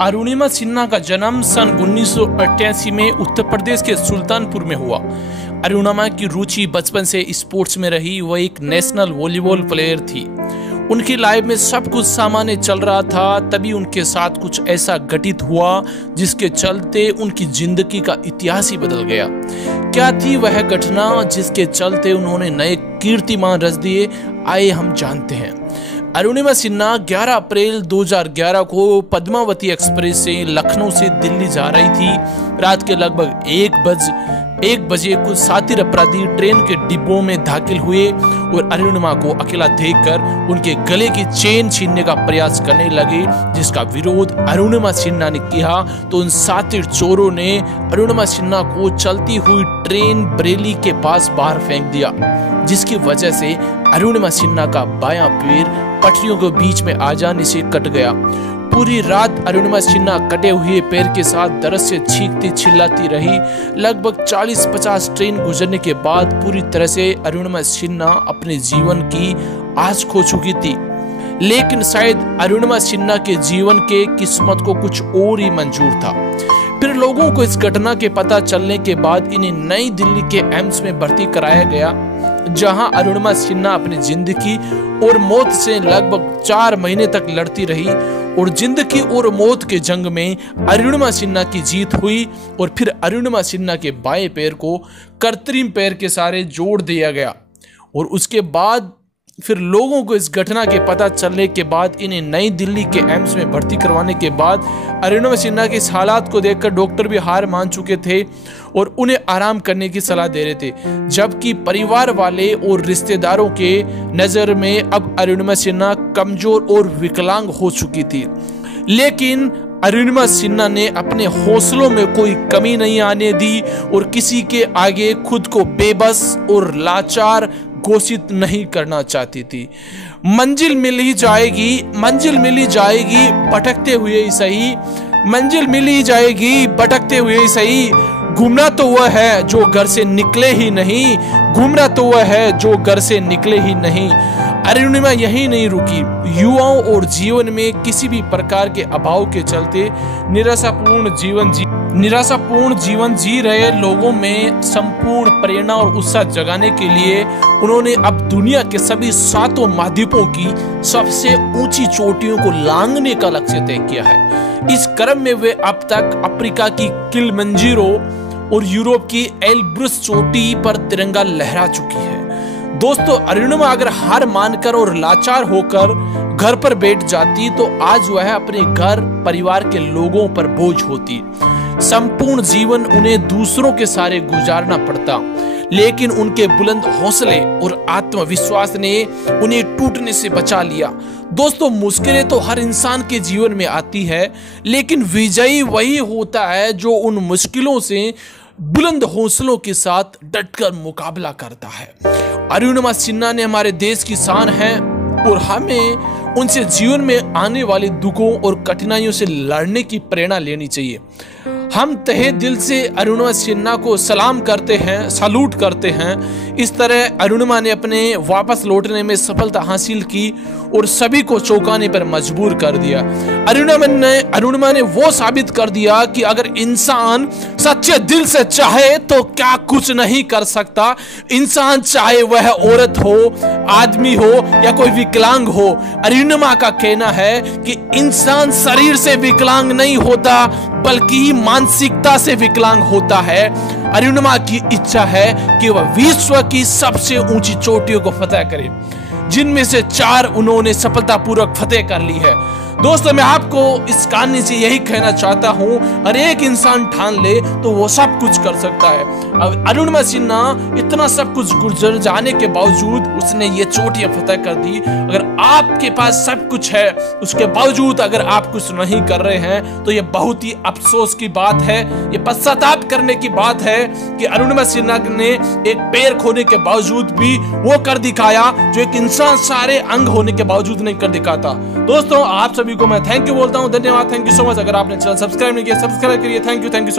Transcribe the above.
अरुणिमा सिन्हा का जन्म सन 1988 में उत्तर प्रदेश के सुल्तानपुर में हुआ। अरुणिमा की रुचि बचपन से स्पोर्ट्स में रही। वह एक नेशनल वॉलीबॉल प्लेयर थी। उनकी लाइफ में सब कुछ सामान्य चल रहा था, तभी उनके साथ कुछ ऐसा घटित हुआ जिसके चलते उनकी जिंदगी का इतिहास ही बदल गया। क्या थी वह घटना जिसके चलते उन्होंने नए कीर्तिमान रच दिए, आइए हम जानते हैं। अरुणिमा सिन्हा 11 अप्रैल 2011 को पद्मावती एक्सप्रेस से लखनऊ से दिल्ली जा रही थी। रात के लगभग 1 बजे कुछ शातिर अपराधी ट्रेन के डिब्बों में दाखिल हुए और अरुणिमा को अकेला देखकर उनके गले की चेन छीनने का प्रयास करने लगे, जिसका विरोध अरुणिमा सिन्हा ने किया तो उन शातिर चोरों ने अरुणिमा सिन्हा को चलती हुई ट्रेन बरेली के पास बाहर फेंक दिया, जिसकी वजह से अरुणिमा सिन्हा का बायां पैर पटरियों के बीच में आ जाने से कट गया। पूरी रात अरुणिमा सिन्हा कटे हुए पैर के साथ दर्द से चीखती चिल्लाती रही। लगभग 40-50 ट्रेन गुजरने के बाद पूरी तरह से अरुणिमा सिन्हा अपने जीवन की आस खो चुकी थी। लेकिन शायद अरुणिमा सिन्हा के जीवन के किस्मत को कुछ और ही मंजूर था। फिर लोगों को इस घटना के पता चलने के बाद इन्हें नई दिल्ली के एम्स में भर्ती कराया गया, जहां अरुणिमा सिन्हा अपनी जिंदगी और मौत से लगभग 4 महीने तक लड़ती रही और जिंदगी और मौत के जंग में अरुणिमा सिन्हा की जीत हुई। और फिर अरुणिमा सिन्हा के बाएं पैर को कृत्रिम पैर के सारे जोड़ दिया गया और उसके बाद फिर लोगों को इस घटना के पता चलने के बाद इन्हें नई दिल्ली के एम्स में भर्ती करवाने के बाद अरुणिमा सिन्हा के इस हालात को देखकर डॉक्टर भी हार मान चुके थे और उन्हें आराम करने की सलाह दे रहे थे, जबकि परिवार वाले और रिश्तेदारों के नज़र में अब अरुणिमा सिन्हा कमजोर और विकलांग हो चुकी थी। लेकिन अरुणिमा सिन्हा ने अपने हौसलों में कोई कमी नहीं आने दी और किसी के आगे खुद को बेबस और लाचार घोषित नहीं करना चाहती थी। मंजिल मिल ही जाएगी, भटकते हुए ही सही, मंजिल मिल ही जाएगी, भटकते हुए ही सही। घूमना तो वह है जो घर से निकले ही नहीं, अरुणिमा यही नहीं रुकी। युवाओं और जीवन में किसी भी प्रकार के अभाव के चलते निराशापूर्ण जीवन जी रहे लोगों में संपूर्ण प्रेरणा और उत्साह जगाने के लिए उन्होंने अब दुनिया के सभी 7 महाद्वीपों की सबसे ऊंची चोटियों को लांघने का लक्ष्य तय किया है। इस क्रम में वे अब तक अफ्रीका की किलिमंजारो और यूरोप की एल्ब्रुस चोटी पर तिरंगा लहरा चुकी है। दोस्तों, अरुणिमा अगर हार मानकर और लाचार होकर घर पर बैठ जाती तो आज वह अपने घर परिवार के लोगों पर बोझ होती। संपूर्ण जीवन उन्हें दूसरों के सहारे गुजारना पड़ता, लेकिन उनके बुलंद हौसले और आत्मविश्वास ने उन्हें टूटने से बचा लिया। दोस्तों, मुश्किलें तो हर इंसान के जीवन में आती है, लेकिन विजयी वही होता है जो उन मुश्किलों से बुलंद हौसलों के साथ डटकर मुकाबला करता है। अरुणिमा सिन्हा ने हमारे देश की शान है और हमें उनसे जीवन में आने वाले दुखों और कठिनाइयों से लड़ने की प्रेरणा लेनी चाहिए। हम तहे दिल से अरुणिमा सिन्हा को सलाम करते हैं, सैल्यूट करते हैं। इस तरह अरुणिमा ने अपने वापस लौटने में सफलता हासिल की और सभी को चौंकाने पर मजबूर कर दिया। अरुणिमा ने वो साबित कर दिया कि अगर इंसान सच्चे दिल से चाहे तो क्या कुछ नहीं कर सकता। इंसान चाहे वह औरत हो, आदमी हो या कोई विकलांग हो। अरुणिमा का कहना है कि इंसान शरीर से विकलांग नहीं होता बल्कि मानसिकता से विकलांग होता है। अरुणिमा की इच्छा है कि वह विश्व की सबसे ऊंची चोटियों को फतह करे, जिनमें से 4 उन्होंने सफलतापूर्वक फतेह कर ली है। दोस्तों, मैं आपको इस कहानी से यही कहना चाहता हूं, हर एक इंसान ठान ले तो वो सब कुछ कर सकता है। अब अरुणिमा सिन्हा इतना सब कुछ गुजर जाने के बावजूद उसने ये चोटियां फतेह कर दी। अगर आपके पास सब कुछ है, उसके बावजूद अगर आप कुछ नहीं कर रहे हैं तो ये बहुत ही अफसोस की बात है, ये पश्चाताप करने की बात है कि अरुणिमा सिन्हा ने एक पैर खोने के बावजूद भी वो कर दिखाया जो एक इंसान सारे अंग होने के बावजूद नहीं कर दिखाता। दोस्तों, आप सभी को मैं थैंक यू बोलता हूं, धन्यवाद, थैंक यू सो मच। अगर आपने चैनल सब्सक्राइब नहीं किया, सब्सक्राइब करिए। Thank you so much.